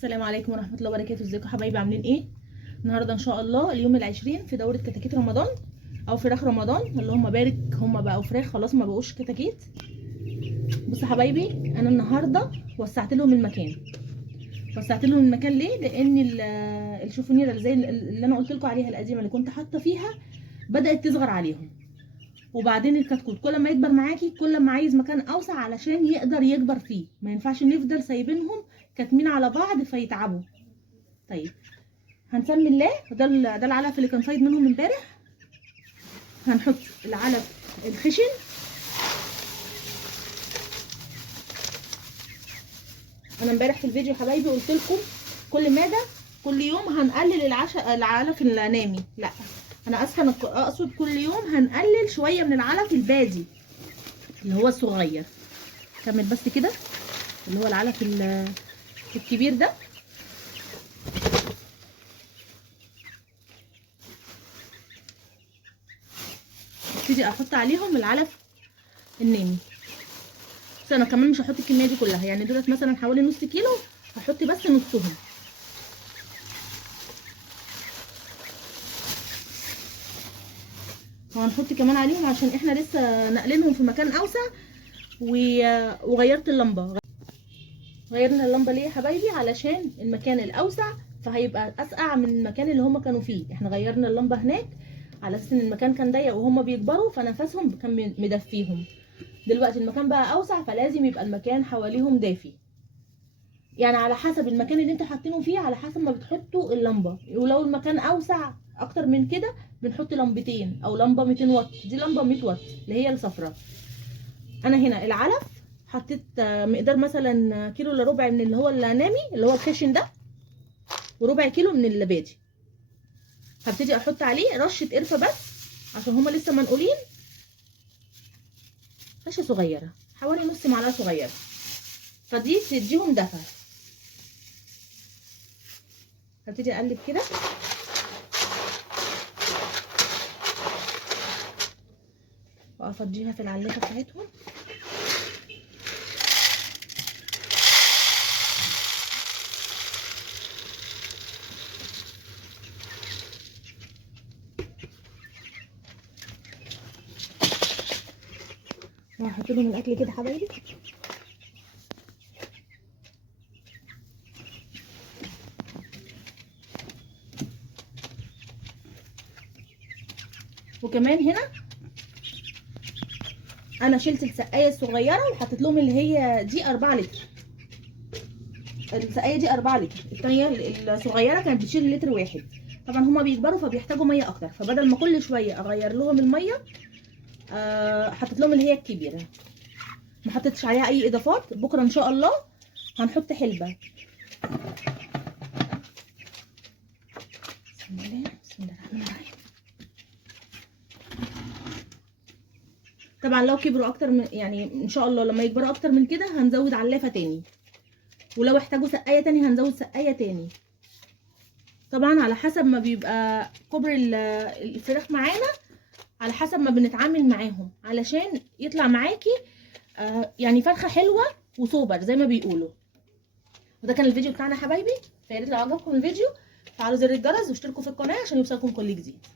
السلام عليكم ورحمه الله وبركاته. ازيكم يا حبايبي؟ عاملين ايه؟ النهارده ان شاء الله اليوم ال20 في دوره كتاكيت رمضان او فراخ رمضان، اللهم بارك. هم بقوا فراخ خلاص، ما بقوش كتاكيت. بصوا يا حبايبي، انا النهارده وسعت لهم المكان. ليه؟ لان الشوفونيره زي اللي انا قلت لكم عليها القديمه اللي كنت حاطه فيها بدات تصغر عليهم. وبعدين الكتكوت كل ما يكبر معاكي كل ما عايز مكان اوسع علشان يقدر يكبر فيه، ما ينفعش نفضل سايبينهم كاتمين على بعض فيتعبوا. طيب هنسمي الله. ده العلف اللي كان فايض منهم امبارح. هنحط العلف الخشن. انا امبارح في الفيديو يا حبايبي قلت لكم كل ماده كل يوم هنقلل العلف النامي. لا انا اسفه، انا اقصد كل يوم هنقلل شويه من العلف البادي اللي هو الصغير. كمل بس كده، اللي هو العلف الكبير ده. ابتدي احط عليهم العلف النامي. بس انا كمان مش هحط الكميه دي كلها، يعني دولت مثلا حوالي نص كيلو، هحط بس نصهم. وهنحط كمان عليهم عشان احنا لسه نقلينهم في مكان اوسع. وغيرت اللمبه. غيرنا اللمبه ليه يا حبايبي؟ علشان المكان الاوسع فهيبقى اسقع من المكان اللي هما كانوا فيه. احنا غيرنا اللمبه هناك على اساس ان المكان كان ضيق وهما بيكبروا فنفسهم كان مدفيهم. دلوقتي المكان بقى اوسع فلازم يبقى المكان حواليهم دافي. يعني على حسب المكان اللي انتوا حاطينه فيه، على حسب ما بتحطوا اللمبه. ولو المكان اوسع اكتر من كده بنحط لمبتين او لمبه 200 واط. دي لمبه 100 واط اللي هي الصفراء. انا هنا العلف حطيت مقدار مثلا كيلو الا ربع من اللي هو النامي اللي هو الخشن ده، وربع كيلو من اللبادي. هبتدي احط عليه رشه قرفه بس عشان هما لسه منقولين. رشه صغيره حوالي نص معلقه صغيره، فدي تديهم دفى. هبتدي اقلب كده وافضيها في العلافه بتاعتهم. وهحط لهم الاكل كده حبايبي. وكمان هنا انا شلت السقايه الصغيره وحطيت لهم اللي هي دي 4 لتر. السقايه دي 4 لتر، الثانيه الصغيره كانت بتشيل لتر واحد. طبعا هما بيكبروا فبيحتاجوا ميه اكتر، فبدل ما كل شويه اغير لهم الميه حطيت لهم اللي هي الكبيره. ما حطيتش عليها اي اضافات. بكره ان شاء الله هنحط حلبه. بسم الله الرحمن الرحيم. طبعا لو كبروا اكتر من، يعني ان شاء الله لما يكبروا اكتر من كده هنزود علافه تاني، ولو احتاجوا سقايه تاني هنزود سقايه تاني. طبعا على حسب ما بيبقى كبر الفراخ معانا، على حسب ما بنتعامل معاهم علشان يطلع معاكي يعني فرخه حلوه وسوبر زي ما بيقولوا. وده كان الفيديو بتاعنا يا حبايبي. فياريت لو عجبكم الفيديو فعلوا زر الجرس واشتركوا في القناه عشان يوصلكم كل جديد.